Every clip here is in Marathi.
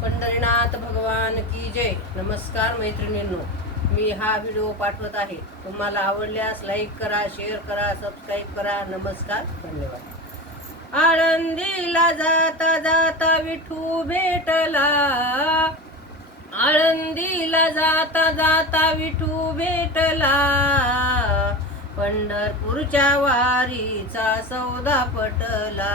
पंढरीनाथ भगवान की जय. नमस्कार मैत्रिणींनो मी हा व्हिडिओ पाठवत आहे. तुम्हाला आवडल्यास लाईक करा शेअर करा सबस्क्राईब करा. नमस्कार धन्यवाद. आळंदीला जाता जाता विठू भेटला. आळंदीला जाता जाता विठू भेटला. पंढरपूरच्या वारीचा सौदा पटला.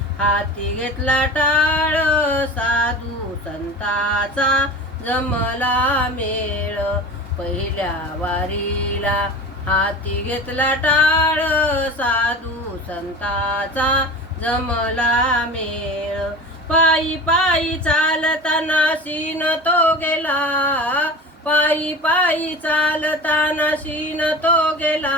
हाती घेतला टाळ साधू संताचा जमला मेळ. पहिल्या वारीला हाती घेतला टाळ साधू संताचा जमला मेळ. पायी पायी चालताना सीन तो गेला. पायी पायी चालताना सीन तो गेला.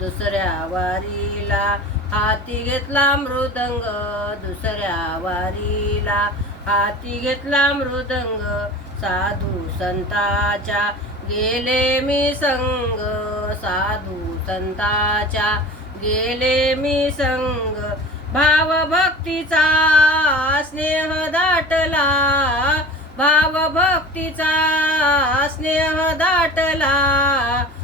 दुसऱ्या वारीला हाती घेतला मृदंग दुसऱ्या वारीला हाती घेतला मृदंग. साधू संताच्या गेले मी संग साधू संताच्या गेले मी संग. भाव भक्तीचा स्नेह दाटला भाव भक्तीचा स्नेह दाटला.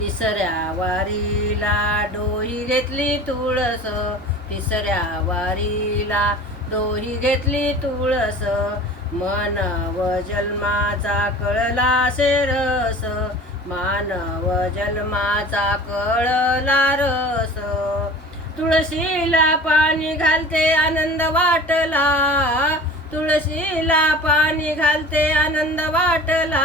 तिसऱ्या वारीला डोही घेतली तुळस. तिसऱ्या वारीला डोही घेतली तुळस. मानव जन्माचा कळला रस मानव जन्माचा कळला रस. तुळशीला पाणी घालते आनंद वाटला. तुळशीला पाणी घालते आनंद वाटला.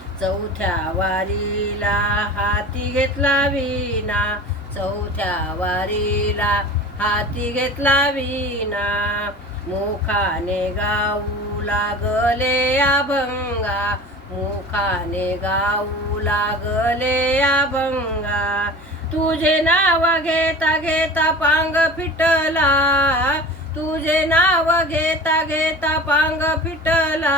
चौथ्या वारीला हाती घेतला विना चौथ्या वारीला हाती घेतला विना मुखाने गाऊ लागले अभंगा. मुखाने गाऊ लागले अभंगा. तुझे नाव घेता घेता पांग फिटला. तुझे नाव घेता घेता पांग फिटला.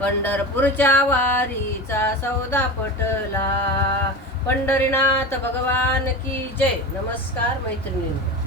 पंढरपूरच्या वारीचा सौदा पटला. पंढरीनाथ भगवान की जय. नमस्कार मैत्रिणी